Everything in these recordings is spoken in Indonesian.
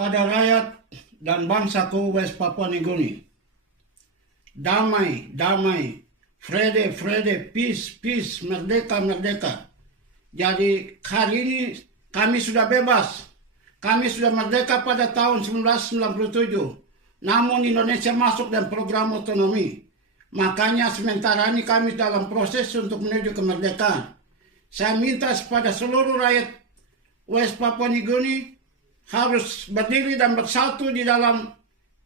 pada rakyat dan bangsaku West Papua Nugini. Damai, damai, Frede, Frede, peace, peace, merdeka, merdeka. Jadi hari ini kami sudah bebas. Kami sudah merdeka pada tahun 1997. Namun Indonesia masuk dalam program otonomi. Makanya sementara ini kami dalam proses untuk menuju kemerdekaan. Saya minta kepada seluruh rakyat West Papua Nugini harus berdiri dan bersatu di dalam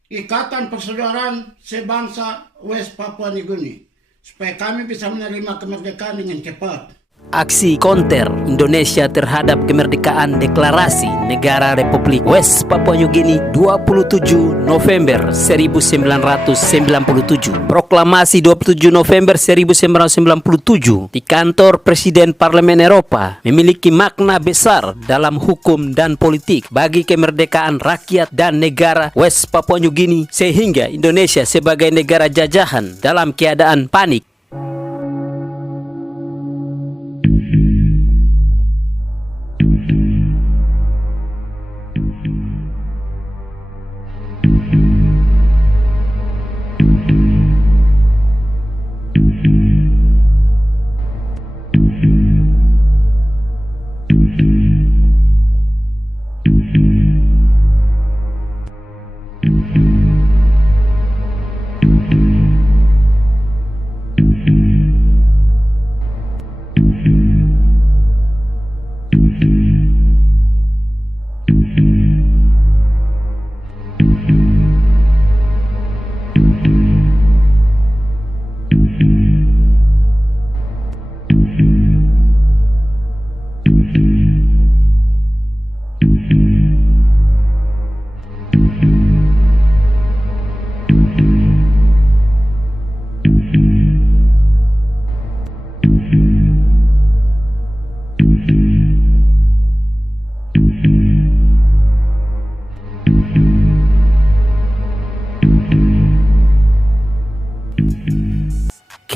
ikatan persaudaraan sebangsa West Papua Nugini supaya kami bisa menerima kemerdekaan dengan cepat. Aksi konter Indonesia terhadap kemerdekaan Deklarasi Negara Republik West Papua Nugini 27 November 1997. Proklamasi 27 November 1997 di kantor Presiden Parlemen Eropa memiliki makna besar dalam hukum dan politik bagi kemerdekaan rakyat dan negara West Papua Nugini, sehingga Indonesia sebagai negara jajahan dalam keadaan panik.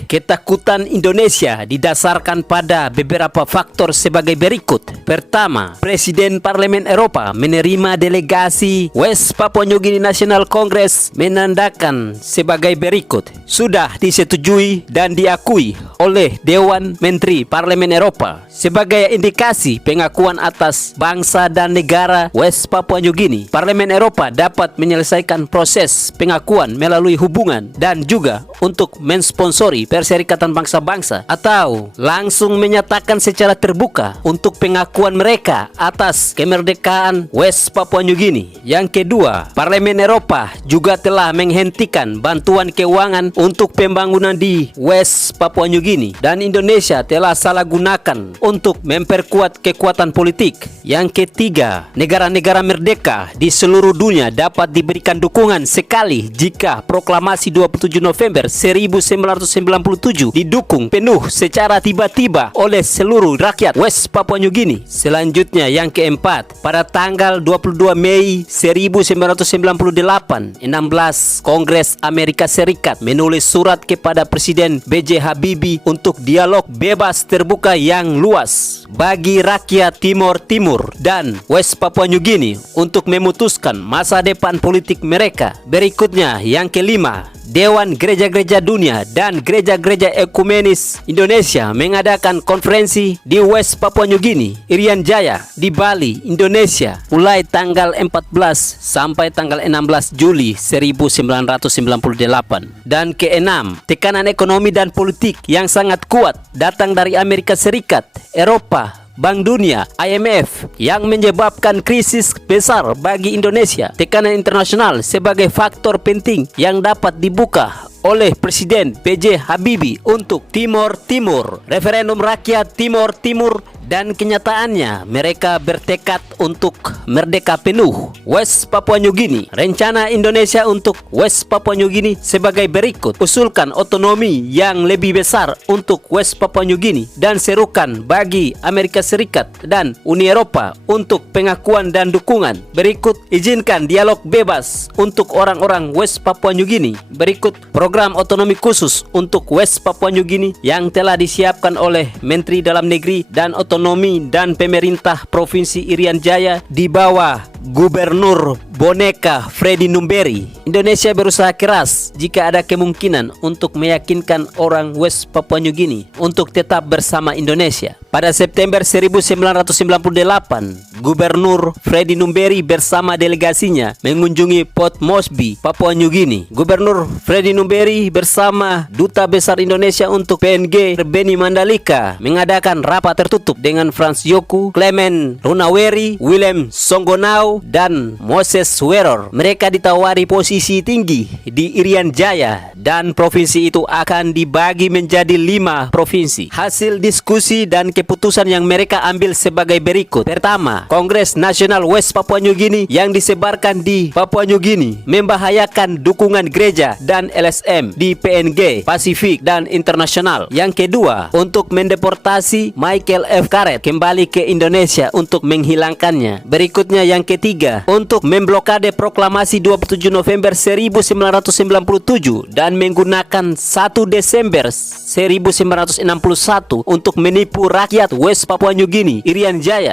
Ketakutan Indonesia didasarkan pada beberapa faktor sebagai berikut. Pertama, Presiden Parlemen Eropa menerima delegasi West Papua Nugini National Congress menandakan sebagai berikut. Sudah disetujui dan diakui oleh Dewan Menteri Parlemen Eropa sebagai indikasi pengakuan atas bangsa dan negara West Papua Nugini. Parlemen Eropa dapat menyelesaikan proses pengakuan melalui hubungan dan juga untuk mensponsori Perserikatan Bangsa-Bangsa atau langsung menyatakan secara terbuka untuk pengakuan mereka atas kemerdekaan West Papua Nugini. Yang kedua, Parlemen Eropa juga telah menghentikan bantuan keuangan untuk pembangunan di West Papua Nugini dan Indonesia telah salah gunakan untuk memperkuat kekuatan politik. Yang ketiga, negara-negara merdeka di seluruh dunia dapat diberikan dukungan sekali jika proklamasi 27 November 1997 didukung penuh secara tiba-tiba oleh seluruh rakyat West Papua Nugini. Selanjutnya, yang keempat, pada tanggal 22 Mei 1998, 16 Kongres Amerika Serikat menulis surat kepada Presiden B.J. Habibie untuk dialog bebas terbuka yang luas bagi rakyat Timor Timur dan West Papua Nugini untuk memutuskan masa depan politik mereka. Berikutnya, yang kelima, Dewan Gereja-Gereja Dunia dan Gereja-Gereja Ekumenis Indonesia mengadakan konferensi di West Papua Nugini, Irian Jaya, di Bali, Indonesia, mulai tanggal 14 sampai tanggal 16 Juli 1998. Dan keenam, tekanan ekonomi dan politik yang sangat kuat datang dari Amerika Serikat, Eropa, Bank Dunia, IMF yang menyebabkan krisis besar bagi Indonesia. Tekanan internasional sebagai faktor penting yang dapat dibuka oleh Presiden B.J. Habibie untuk Timor Timur, referendum rakyat Timor Timur, dan kenyataannya mereka bertekad untuk merdeka penuh West Papua Nugini. Rencana Indonesia untuk West Papua Nugini sebagai berikut: usulkan otonomi yang lebih besar untuk West Papua Nugini dan serukan bagi Amerika Serikat dan Uni Eropa untuk pengakuan dan dukungan. Berikut, izinkan dialog bebas untuk orang-orang West Papua Nugini. Berikut, program otonomi khusus untuk West Papua Nugini yang telah disiapkan oleh Menteri Dalam Negeri dan Otonomi dan Pemerintah Provinsi Irian Jaya di bawah Gubernur boneka Freddy Numberi. Indonesia berusaha keras jika ada kemungkinan untuk meyakinkan orang West Papua New Guinea untuk tetap bersama Indonesia. Pada September 1998, Gubernur Freddy Numberi bersama delegasinya mengunjungi Port Moresby, Papua New Guinea. Gubernur Freddy Numberi bersama Duta Besar Indonesia untuk PNG Benny Mandalika mengadakan rapat tertutup dengan Frans Yoku, Clement Runaweri, Willem Songgonau, dan Moses Weror. Mereka ditawari posisi tinggi di Irian Jaya dan provinsi itu akan dibagi menjadi 5 provinsi. Hasil diskusi dan keputusan yang mereka ambil sebagai berikut. Pertama, Kongres Nasional West Papua New Guinea yang disebarkan di Papua New Guinea membahayakan dukungan gereja dan LSM di PNG, Pasifik, dan internasional. Yang kedua, untuk mendeportasi Michael F. Carrett kembali ke Indonesia untuk menghilangkannya. Berikutnya yang ketiga, untuk memblokade proklamasi 27 November 1997 dan menggunakan 1 Desember 1961 untuk menipu rakyat West Papua New Guinea, Irian Jaya.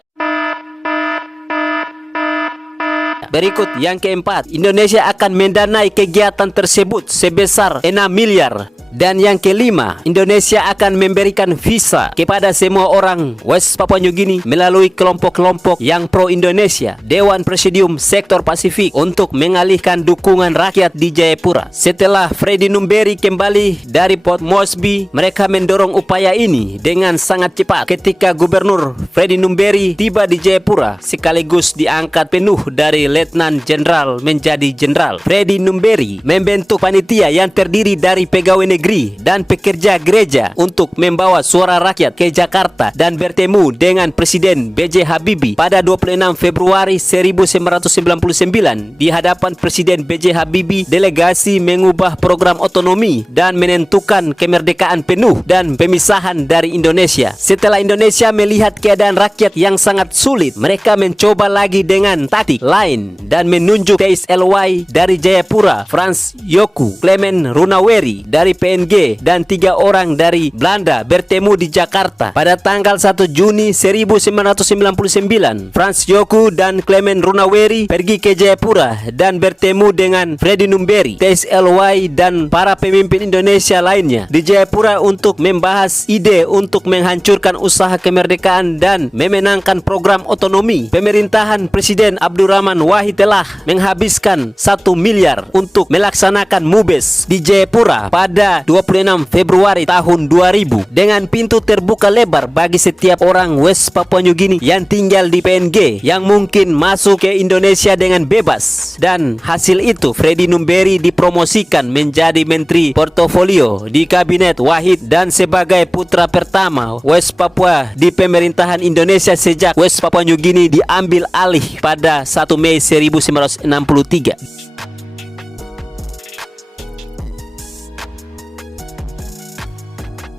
Berikut yang keempat, Indonesia akan mendanai kegiatan tersebut sebesar 6 miliar. Dan yang kelima, Indonesia akan memberikan visa kepada semua orang West Papua New Guinea melalui kelompok-kelompok yang pro-Indonesia, Dewan Presidium Sektor Pasifik, untuk mengalihkan dukungan rakyat di Jayapura. Setelah Freddy Numberi kembali dari Port Moresby, mereka mendorong upaya ini dengan sangat cepat. Ketika Gubernur Freddy Numberi tiba di Jayapura, sekaligus diangkat penuh dari Letnan Jenderal menjadi Jenderal. Freddy Numberi membentuk panitia yang terdiri dari pegawai negeri dan pekerja gereja untuk membawa suara rakyat ke Jakarta dan bertemu dengan Presiden B.J. Habibie pada 26 Februari 1999. Di hadapan Presiden B.J. Habibie, delegasi mengubah program otonomi dan menentukan kemerdekaan penuh dan pemisahan dari Indonesia. Setelah Indonesia melihat keadaan rakyat yang sangat sulit, mereka mencoba lagi dengan taktik lain dan menunjuk TSLY dari Jayapura, Frans Yoku, Clement Runaweri dari PNG, dan 3 orang dari Belanda bertemu di Jakarta. Pada tanggal 1 Juni 1999, Frans Yoku dan Clement Runaweri pergi ke Jayapura dan bertemu dengan Freddy Numberi, TSLY, dan para pemimpin Indonesia lainnya di Jayapura untuk membahas ide untuk menghancurkan usaha kemerdekaan dan memenangkan program otonomi. Pemerintahan Presiden Abdurrahman Wahid telah menghabiskan 1 miliar untuk melaksanakan MUBES di Jayapura pada 26 Februari tahun 2000 dengan pintu terbuka lebar bagi setiap orang West Papua New Guinea yang tinggal di PNG yang mungkin masuk ke Indonesia dengan bebas. Dan hasil itu, Freddy Numberi dipromosikan menjadi Menteri Portofolio di Kabinet Wahid dan sebagai putra pertama West Papua di pemerintahan Indonesia sejak West Papua New Guinea diambil alih pada 1 Mei 1963.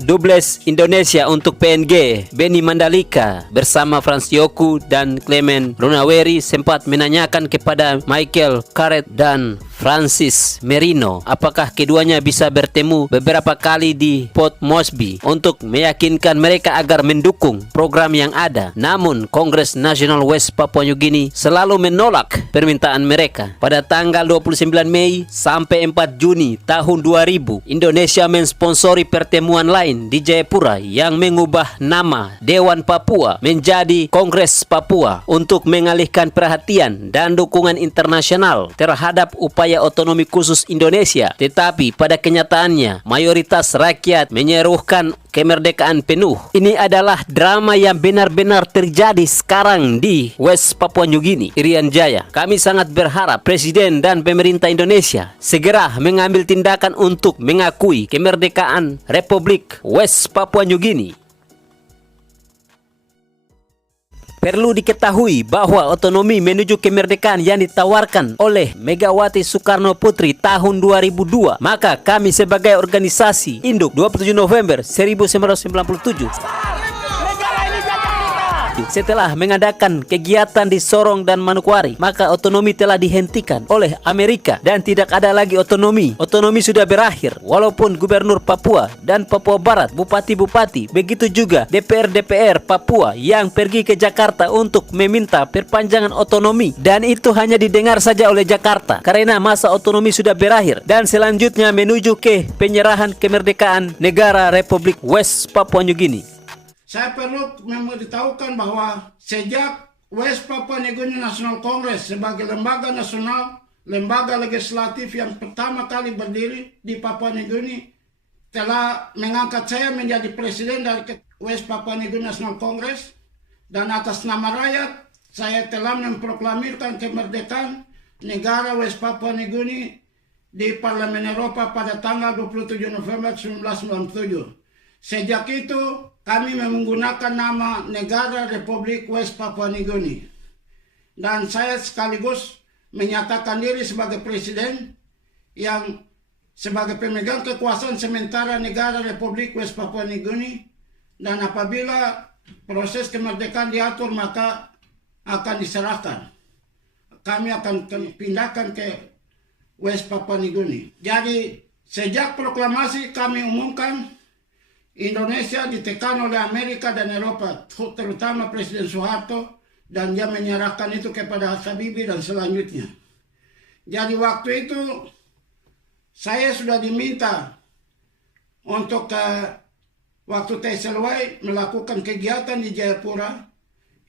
Dubes Indonesia untuk PNG, Benny Mandalika bersama Frans Yoku dan Clement Runaweri sempat menanyakan kepada Michael Carrett dan Francis Merino apakah keduanya bisa bertemu beberapa kali di Port Moresby untuk meyakinkan mereka agar mendukung program yang ada. Namun Kongres Nasional West Papua New Guinea selalu menolak permintaan mereka. Pada tanggal 29 Mei sampai 4 Juni tahun 2000, Indonesia mensponsori pertemuan lain di Jayapura yang mengubah nama Dewan Papua menjadi Kongres Papua untuk mengalihkan perhatian dan dukungan internasional terhadap upaya otonomi khusus Indonesia. Tetapi pada kenyataannya mayoritas rakyat menyerukan kemerdekaan penuh. Ini adalah drama yang benar-benar terjadi sekarang di West Papua New Guinea, Irian Jaya. Kami sangat berharap Presiden dan pemerintah Indonesia segera mengambil tindakan untuk mengakui kemerdekaan Republik West Papua New Guinea. Perlu diketahui bahwa otonomi menuju kemerdekaan yang ditawarkan oleh Megawati Soekarno Putri tahun 2002, maka kami sebagai organisasi induk 27 November 1997 itu setelah mengadakan kegiatan di Sorong dan Manokwari, maka otonomi telah dihentikan oleh Amerika dan tidak ada lagi otonomi. Otonomi sudah berakhir, walaupun Gubernur Papua dan Papua Barat, bupati-bupati, begitu juga DPR Papua yang pergi ke Jakarta untuk meminta perpanjangan otonomi, dan itu hanya didengar saja oleh Jakarta karena masa otonomi sudah berakhir, dan selanjutnya menuju ke penyerahan kemerdekaan negara Republik West Papua New Guinea. Saya perlu memberitahukan bahwa sejak West Papua New Guinea National Congress sebagai lembaga nasional, lembaga legislatif yang pertama kali berdiri di Papua New Guinea, telah mengangkat saya menjadi presiden dari West Papua New Guinea National Congress, dan atas nama rakyat saya telah memproklamirkan kemerdekaan negara West Papua New Guinea di Parlemen Eropa pada tanggal 27 November 1997. Sejak itu kami menggunakan nama negara Republik West Papua New Guinea. Dan saya sekaligus menyatakan diri sebagai presiden yang sebagai pemegang kekuasaan sementara negara Republik West Papua New Guinea. Dan apabila proses kemerdekaan diatur, maka akan diserahkan. Kami akan pindahkan ke West Papua New Guinea. Jadi sejak proklamasi kami umumkan, Indonesia ditekan oleh Amerika dan Eropa, terutama Presiden Soeharto, dan dia menyerahkan itu kepada Habibie dan selanjutnya. Jadi waktu itu saya sudah diminta untuk waktu TSLY melakukan kegiatan di Jayapura.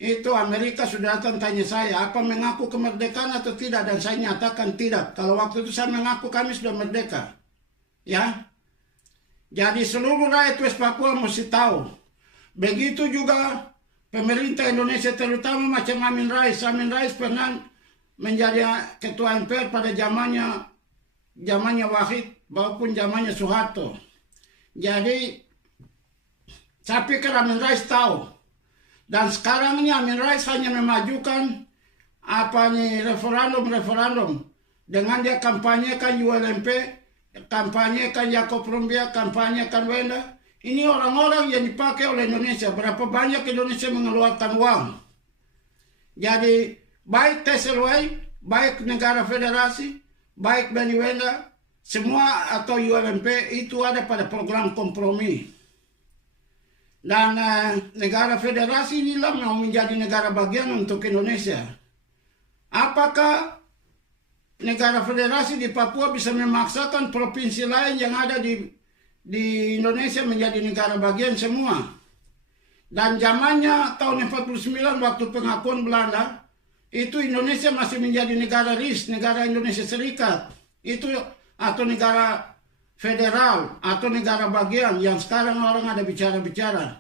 Itu Amerika sudah datang tanya saya, apa mengaku kemerdekaan atau tidak, dan saya nyatakan tidak. Kalau waktu itu saya mengaku kami sudah merdeka, ya. Jadi seluruh rakyat West Papua mesti tahu. Begitu juga pemerintah Indonesia, terutama macam Amin Rais. Amin Rais pernah menjadi ketua MPR pada zamannya Wahid maupun zamannya Soeharto. Jadi saya pikir Amin Rais tahu. Dan sekarang ini Amin Rais hanya memajukan referendum dengan dia kampanyekan ULMP, kampanyekan Jacob Rumbia, kampanyekan Wenda. Ini orang-orang yang dipakai oleh Indonesia. Berapa banyak Indonesia mengeluarkan uang. Jadi baik TSLY, baik negara federasi, baik Beni Wenda, semua atau ULMP itu ada pada program kompromi. Dan negara federasi inilah mau menjadi negara bagian untuk Indonesia. Apakah negara federasi di Papua bisa memaksakan provinsi lain yang ada di Indonesia menjadi negara bagian semua? Dan zamannya tahun 49 waktu pengakuan Belanda, itu Indonesia masih menjadi negara RIS, negara Indonesia Serikat. Itu atau negara federal atau negara bagian yang sekarang orang ada bicara-bicara.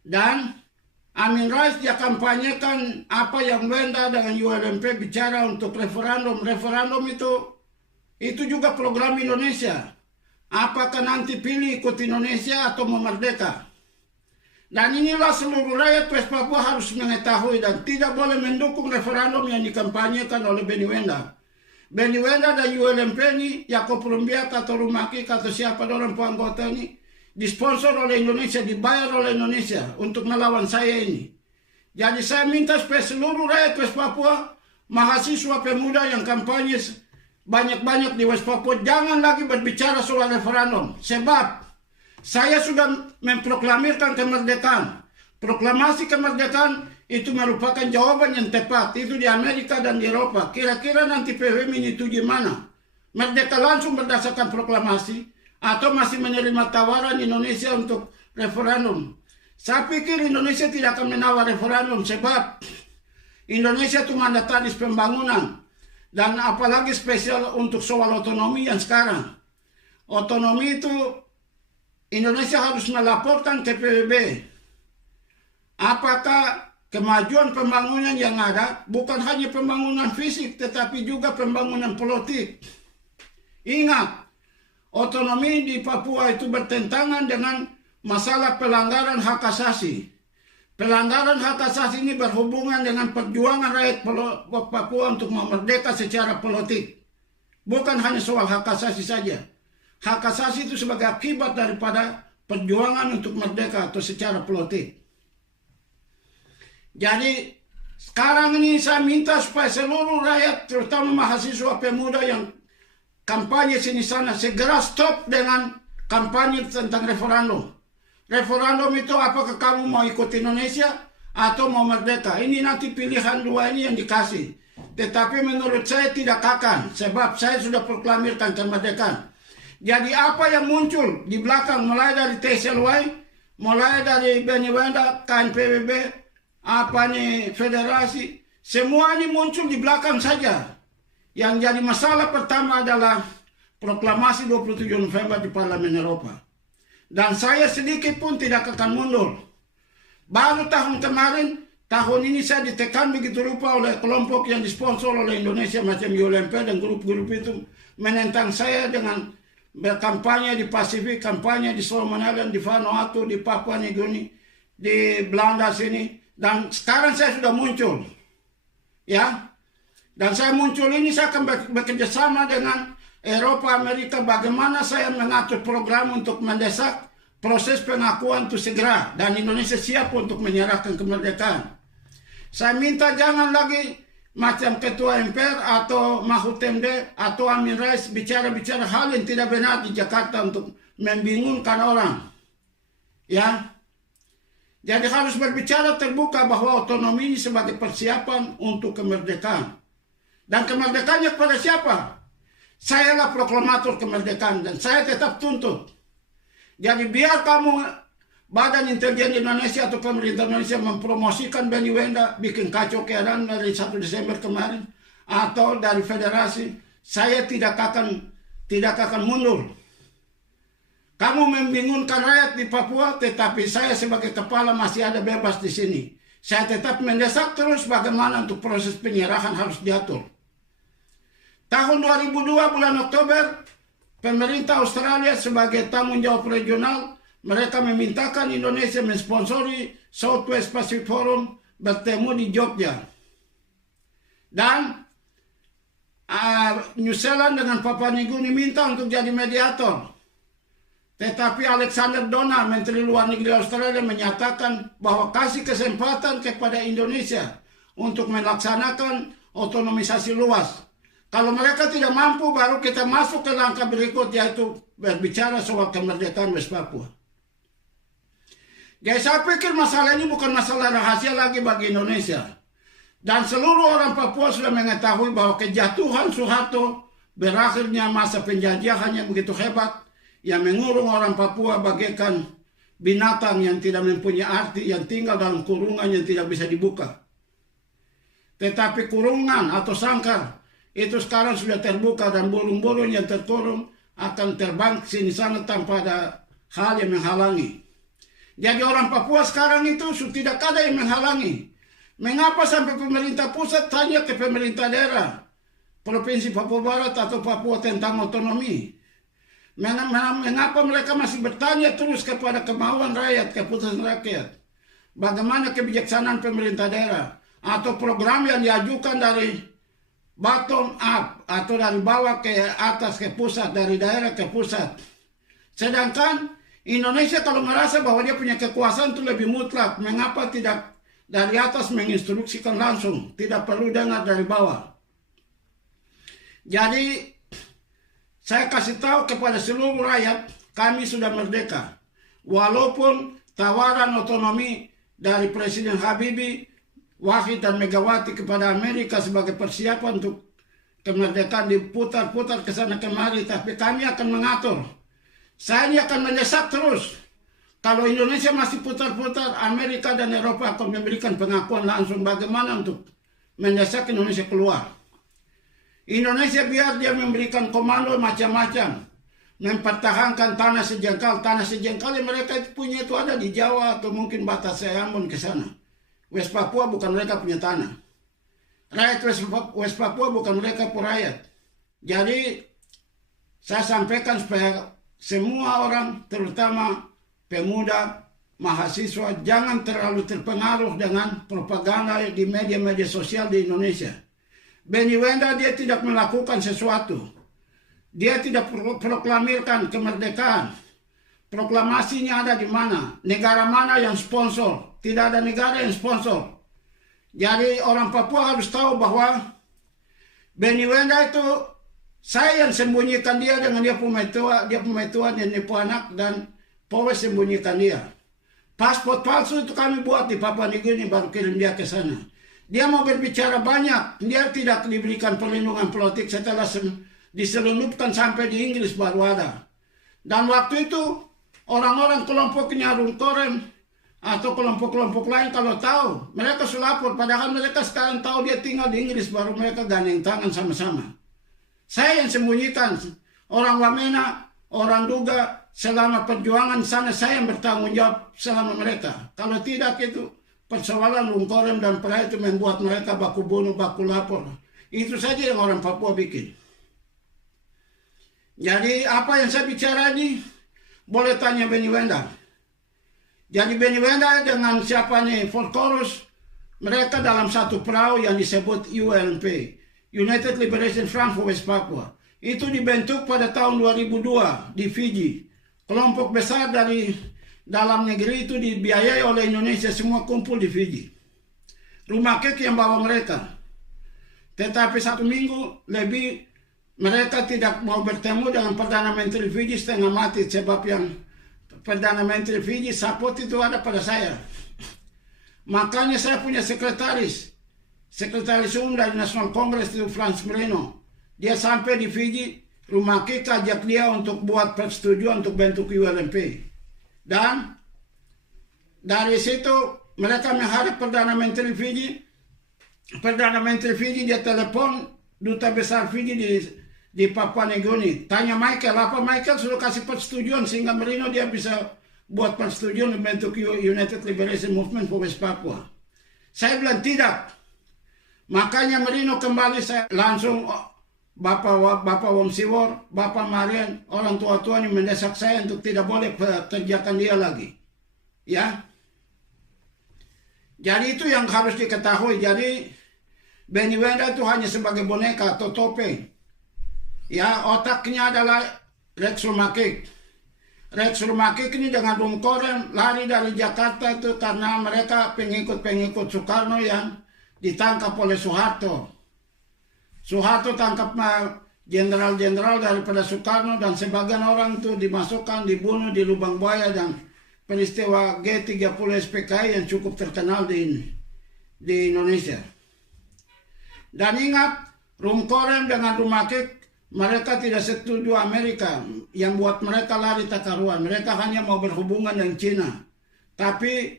Dan Amin Rais dia kampanyekan apa yang Wenda dengan ULMP bicara untuk referendum. Referendum itu juga program Indonesia. Apakah nanti pilih ikut Indonesia atau memerdeka? Dan inilah seluruh rakyat West Papua harus mengetahui dan tidak boleh mendukung referendum yang dikampanyekan oleh Beni Wenda. Beni Wenda dan ULMP ini, Jacob Rumbia atau Rumaki atau siapa orang anggota ini, disponsor oleh Indonesia, dibayar oleh Indonesia untuk melawan saya ini. Jadi saya minta supaya seluruh rakyat West Papua, mahasiswa pemuda yang kampanye banyak-banyak di West Papua, jangan lagi berbicara soal referendum. Sebab saya sudah memproklamirkan kemerdekaan. Proklamasi kemerdekaan itu merupakan jawaban yang tepat. Itu di Amerika dan di Eropa. Kira-kira nanti PWM ini itu gimana? Merdeka langsung berdasarkan proklamasi atau masih menerima tawaran Indonesia untuk referendum? Saya pikir Indonesia tidak akan menawar referendum sebab Indonesia itu mandataris pembangunan. Dan apalagi spesial untuk soal otonomi yang sekarang. Otonomi itu Indonesia harus melaporkan ke PBB. Apakah kemajuan pembangunan yang ada bukan hanya pembangunan fisik tetapi juga pembangunan politik. Ingat, otonomi di Papua itu bertentangan dengan masalah pelanggaran hak asasi. Pelanggaran hak asasi ini berhubungan dengan perjuangan rakyat Papua untuk memerdeka secara politik. Bukan hanya soal hak asasi saja. Hak asasi itu sebagai akibat daripada perjuangan untuk merdeka atau secara politik. Jadi sekarang ini saya minta supaya seluruh rakyat, terutama mahasiswa pemuda yang kampanye sini sana, segera stop dengan kampanye tentang referendum. Referendum itu apakah kamu mau ikut Indonesia atau mau merdeka? Ini nanti pilihan dua ini yang dikasih. Tetapi menurut saya tidak akan, sebab saya sudah proklamirkan kemerdekaan. Jadi apa yang muncul di belakang, mulai dari TSLY, mulai dari Beni Wenda, KNPBB, apa nih federasi, semua ini muncul di belakang saja. Yang jadi masalah pertama adalah proklamasi 27 November di Parlemen Eropa. Dan saya sedikit pun tidak akan mundur. Baru tahun kemarin, tahun ini saya ditekan begitu rupa oleh kelompok yang disponsor oleh Indonesia macam ULMP dan grup-grup itu menentang saya dengan berkampanye di Pasifik, kampanye di Solomon Island, di Vanuatu, di Papua Nugini, di Belanda sini. Dan sekarang saya sudah muncul, ya. Dan saya muncul ini saya akan bekerja sama dengan Eropa, Amerika, bagaimana saya mengatur program untuk mendesak proses pengakuan itu segera. Dan Indonesia siap untuk menyerahkan kemerdekaan. Saya minta jangan lagi macam Ketua MPR atau Mahfud MD atau Amin Rais bicara-bicara hal yang tidak benar di Jakarta untuk membingungkan orang, ya. Jadi harus berbicara terbuka bahwa otonomi ini sebagai persiapan untuk kemerdekaan. Dan kemerdekaannya kepada siapa? Sayalah proklamator kemerdekaan dan saya tetap tuntut. Jadi biar kamu Badan Intelijen Indonesia atau pemerintah Indonesia mempromosikan Beni Wenda, bikin kacau keadaan dari 1 Desember kemarin, atau dari federasi, saya tidak akan mundur. Kamu membingungkan rakyat di Papua, tetapi saya sebagai kepala masih ada bebas di sini. Saya tetap mendesak terus bagaimana untuk proses penyerahan harus diatur. Tahun 2002 bulan Oktober, pemerintah Australia sebagai tanggung jawab regional, mereka memintakan Indonesia mensponsori Southwest Pacific Forum bertemu di Jogja. Dan New Zealand dengan Papua Nugini minta untuk jadi mediator. Tetapi Alexander Donald, Menteri Luar Negeri Australia, menyatakan bahwa kasih kesempatan kepada Indonesia untuk melaksanakan otonomisasi luas. Kalau mereka tidak mampu, baru kita masuk ke langkah berikut, yaitu berbicara soal kemerdekaan West Papua. Jadi saya pikir masalah ini bukan masalah rahasia lagi bagi Indonesia. Dan seluruh orang Papua sudah mengetahui bahwa kejatuhan Soeharto, berakhirnya masa penjajahan yang begitu hebat, yang mengurung orang Papua bagaikan binatang yang tidak mempunyai arti, yang tinggal dalam kurungan yang tidak bisa dibuka. Tetapi kurungan atau sangkar itu sekarang sudah terbuka dan burung-burung yang terkurung akan terbang sini sana tanpa ada hal yang menghalangi. Jadi orang Papua sekarang itu sudah tidak ada yang menghalangi. Mengapa sampai pemerintah pusat tanya ke pemerintah daerah, Provinsi Papua Barat atau Papua tentang otonomi? Mengapa mereka masih bertanya terus kepada kemauan rakyat, keputusan rakyat? Bagaimana kebijaksanaan pemerintah daerah? Atau program yang diajukan dari bottom up, atau dari bawah ke atas ke pusat, dari daerah ke pusat. Sedangkan Indonesia kalau merasa bahwa dia punya kekuasaan itu lebih mutlak, mengapa tidak dari atas menginstruksikan langsung? Tidak perlu dengar dari bawah. Jadi saya kasih tahu kepada seluruh rakyat, kami sudah merdeka. Walaupun tawaran otonomi dari Presiden Habibie, Wahid dan Megawati kepada Amerika sebagai persiapan untuk kemerdekaan diputar-putar ke sana kemari, tapi kami akan mengatur. Saya ini akan mendesak terus. Kalau Indonesia masih putar-putar, Amerika dan Eropa akan memberikan pengakuan langsung bagaimana untuk mendesak Indonesia keluar. Indonesia biar dia memberikan komando macam-macam, mempertahankan tanah sejengkal yang mereka punya itu ada di Jawa atau mungkin batas Ambon ke sana. West Papua bukan mereka punya tanah. Rakyat West Papua bukan mereka pun rakyat. Jadi saya sampaikan supaya semua orang, terutama pemuda, mahasiswa, jangan terlalu terpengaruh dengan propaganda di media-media sosial di Indonesia. Beni Wenda dia tidak melakukan sesuatu. Dia tidak proklamirkan kemerdekaan. Proklamasinya ada di mana? Negara mana yang sponsor? Tidak ada negara yang sponsor. Jadi orang Papua harus tahu bahwa Benny Wenda itu saya yang sembunyikan dia dengan dia punya tua dan dia punya anak, dan Polres sembunyikan dia. Paspor palsu itu kami buat di Papua Nugini baru kirim dia ke sana. Dia mau berbicara banyak, dia tidak diberikan perlindungan politik setelah diselundupkan sampai di Inggris baru ada. Dan waktu itu orang-orang kelompoknya Rumkorem atau kelompok-kelompok lain kalau tahu, mereka sudah lapor, padahal mereka sekarang tahu dia tinggal di Inggris, baru mereka gandeng tangan sama-sama. Saya yang sembunyikan, orang Wamena, orang Duga, selama perjuangan sana saya yang bertanggung jawab selama mereka. Kalau tidak itu persoalan Rumkorem dan Pera itu membuat mereka baku bunuh, baku lapor. Itu saja yang orang Papua bikin. Jadi apa yang saya bicara ini boleh tanya Benny Wenda. Jadi Benny Wenda dengan siapa nih Forkorus, mereka dalam satu perahu yang disebut ULP, United Liberation Front for West Papua. Itu dibentuk pada tahun 2002 di Fiji. Kelompok besar dari dalam negeri itu dibiayai oleh Indonesia, semua kumpul di Fiji. Rumah Kek yang bawa mereka. Tetapi 1 minggu lebih mereka tidak mau bertemu dengan Perdana Menteri Fiji, setengah mati sebab yang Perdana Menteri Fiji support itu ada pada saya. Makanya saya punya sekretaris umum dari National Congress itu Franz Moreno. Dia sampai di Fiji, rumah kita ajak dia untuk buat persetujuan untuk bentuk ULMP. Dan dari situ mereka menghadap Perdana Menteri Fiji. Perdana Menteri Fiji dia telepon Duta Besar Fiji di Papua Nugini. Tanya Michael, apa Michael sudah kasih persetujuan sehingga Merino dia bisa buat persetujuan membentuk United Liberation Movement for West Papua. Saya bilang tidak. Makanya Merino kembali, saya langsung Bapak Womsiwor, Bapak Marian, orang tua-tua ini mendesak saya untuk tidak boleh kerjakan dia lagi. Ya. Jadi itu yang harus diketahui. Jadi Benny Wenda itu hanya sebagai boneka atau topeng. Ya, otaknya adalah Rex Rumakik. Rex Rumakik ini dengan Rumkorem lari dari Jakarta itu karena mereka pengikut-pengikut Soekarno yang ditangkap oleh Soeharto. Soeharto tangkap jenderal-jenderal daripada Soekarno dan sebagian orang itu dimasukkan, dibunuh di lubang buaya, dan peristiwa G30 SPKI yang cukup terkenal di Indonesia. Dan ingat, Rumkorem dengan Rumakik mereka tidak setuju Amerika yang buat mereka lari tak karuan. Mereka hanya mau berhubungan dengan Cina. Tapi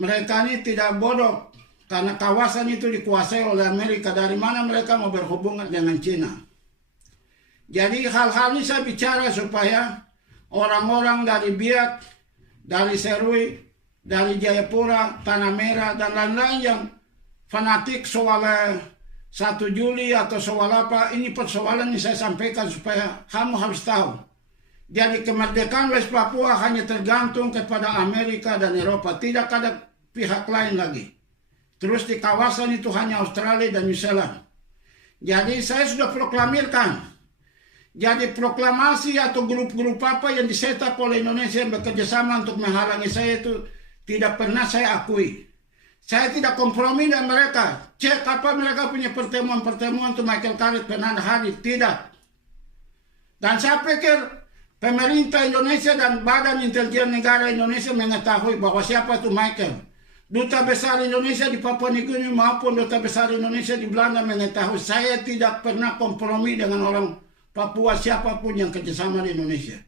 mereka ini tidak bodoh karena kawasan itu dikuasai oleh Amerika. Dari mana mereka mau berhubungan dengan Cina? Jadi hal-hal ini saya bicara supaya orang-orang dari Biak, dari Serui, dari Jayapura, Tanah Merah, dan lain-lain yang fanatik soal 1 Juli atau soal apa, ini persoalan yang saya sampaikan supaya kamu harus tahu. Jadi kemerdekaan West Papua hanya tergantung kepada Amerika dan Eropa, tidak ada pihak lain lagi. Terus di kawasan itu hanya Australia dan New Zealand. Jadi saya sudah proklamirkan. Jadi proklamasi atau grup-grup apa yang disetap oleh Indonesia yang bekerjasama untuk menghalangi saya itu tidak pernah saya akui. Saya tidak kompromi dengan mereka. Cek apa mereka punya pertemuan-pertemuan untuk Michael Carrick pernah hadir. Tidak. Dan saya pikir pemerintah Indonesia dan Badan Intelijen Negara Indonesia mengetahui bahwa siapa itu Michael. Duta Besar Indonesia di Papua Nugini maupun Duta Besar Indonesia di Belanda mengetahui saya tidak pernah kompromi dengan orang Papua siapapun yang kerjasama di Indonesia.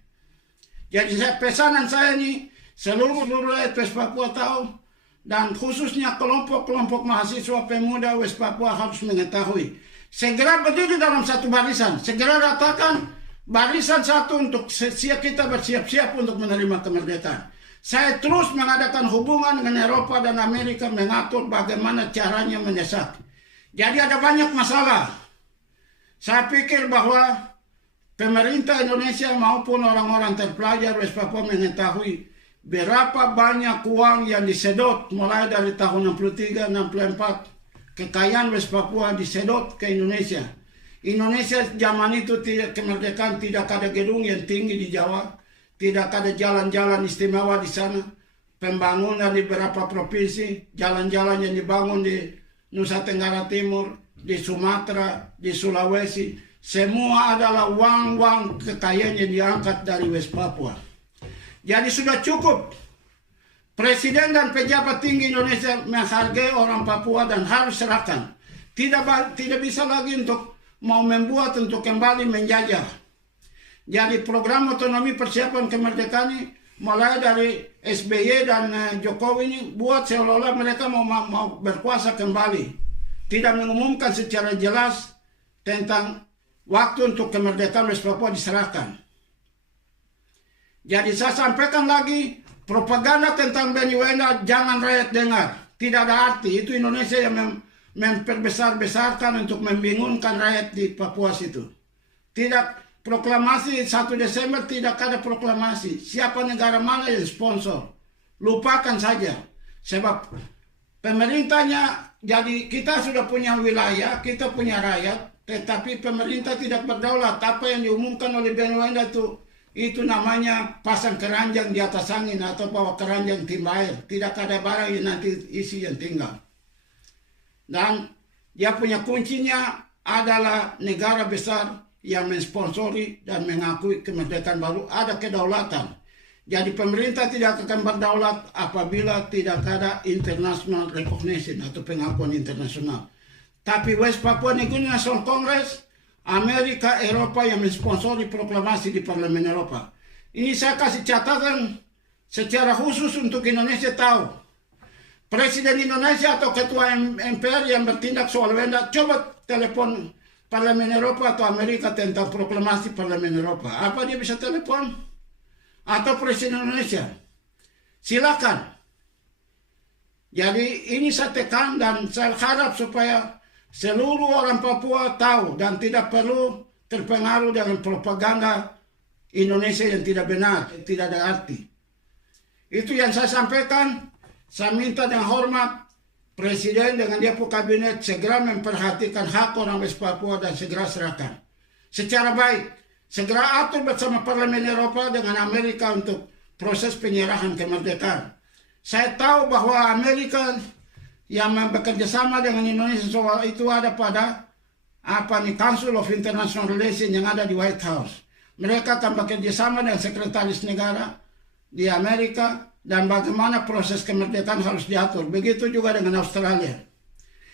Jadi pesanan saya ini seluruh rakyat West Papua tahu. Dan khususnya kelompok-kelompok mahasiswa pemuda West Papua harus mengetahui. Segera berdiri dalam satu barisan. Segera ratakan barisan satu untuk kita bersiap-siap untuk menerima kemerdekaan. Saya terus mengadakan hubungan dengan Eropa dan Amerika mengatur bagaimana caranya mendesak. Jadi ada banyak masalah. Saya pikir bahwa pemerintah Indonesia maupun orang-orang terpelajar West Papua mengetahui berapa banyak uang yang disedot mulai dari tahun 63-64 kekayaan West Papua disedot ke Indonesia. Indonesia zaman itu tidak kemerdekaan, tidak ada gedung yang tinggi di Jawa, tidak ada jalan-jalan istimewa di sana, pembangunan di beberapa provinsi, jalan-jalan yang dibangun di Nusa Tenggara Timur, di Sumatera, di Sulawesi, semua adalah uang-uang kekayaan yang diangkat dari West Papua. Jadi sudah cukup. Presiden dan pejabat tinggi Indonesia menghargai orang Papua dan harus serahkan. Tidak bisa lagi untuk mau membuat untuk kembali menjajah. Jadi program otonomi persiapan kemerdekaan ini mulai dari SBY dan Jokowi ini buat seolah-olah mereka mau berkuasa kembali. Tidak mengumumkan secara jelas tentang waktu untuk kemerdekaan West Papua diserahkan. Jadi saya sampaikan lagi, propaganda tentang Beni Wenda jangan rakyat dengar. Tidak ada arti. Itu Indonesia yang memperbesar-besarkan untuk membingungkan rakyat di Papua situ. Tidak proklamasi 1 Desember, tidak ada proklamasi. Siapa negara mana yang sponsor? Lupakan saja. Sebab pemerintahnya, jadi kita sudah punya wilayah, kita punya rakyat, tetapi pemerintah tidak berdaulat. Apa yang diumumkan oleh Beni Wenda itu namanya pasang keranjang di atas angin atau bawa keranjang timba air. Tidak ada barang yang nanti isi yang tinggal. Dan dia punya kuncinya adalah negara besar yang mensponsori dan mengakui kemerdekaan baru, ada kedaulatan. Jadi pemerintah tidak akan berdaulat apabila tidak ada international recognition atau pengakuan internasional. Tapi West Papua New Guinea National Congress, Amerika, Eropa yang mensponsori proklamasi di Parlemen Eropa. Ini saya kasih catatan secara khusus untuk Indonesia tahu. Presiden Indonesia atau Ketua MPR yang bertindak soal Wenda, coba telepon Parlemen Eropa atau Amerika tentang proklamasi Parlemen Eropa. Apa dia bisa telepon? Atau Presiden Indonesia? Silakan. Jadi ini saya tekan dan saya harap supaya seluruh orang Papua tahu dan tidak perlu terpengaruh dengan propaganda Indonesia yang tidak benar, tidak ada arti. Itu yang saya sampaikan. Saya minta dengan hormat Presiden dengan dia pun kabinet segera memperhatikan hak orang West Papua dan segera serahkan. Secara baik, segera atur bersama Parlemen Eropa dengan Amerika untuk proses penyerahan kemerdekaan. Saya tahu bahwa Amerika yang bekerja sama dengan Indonesia soal itu ada pada Council of International Relations yang ada di White House. Mereka akan bekerja sama dengan sekretaris negara di Amerika dan bagaimana proses kemerdekaan harus diatur. Begitu juga dengan Australia.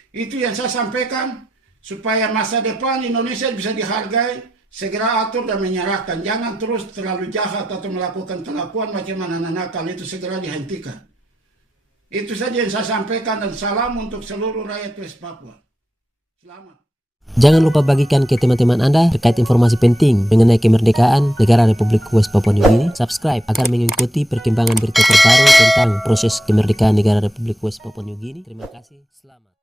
Itu yang saya sampaikan supaya masa depan Indonesia bisa dihargai, segera atur dan menyerahkan. Jangan terus terlalu jahat atau melakukan kelakuan macam anak nakal, itu segera dihentikan. Itu saja yang saya sampaikan dan salam untuk seluruh rakyat West Papua. Selamat. Jangan lupa bagikan ke teman-teman Anda terkait informasi penting mengenai kemerdekaan negara Republik West Papua New Guinea. Subscribe agar mengikuti perkembangan berita terbaru tentang proses kemerdekaan negara Republik West Papua New Guinea. Terima kasih, selamat.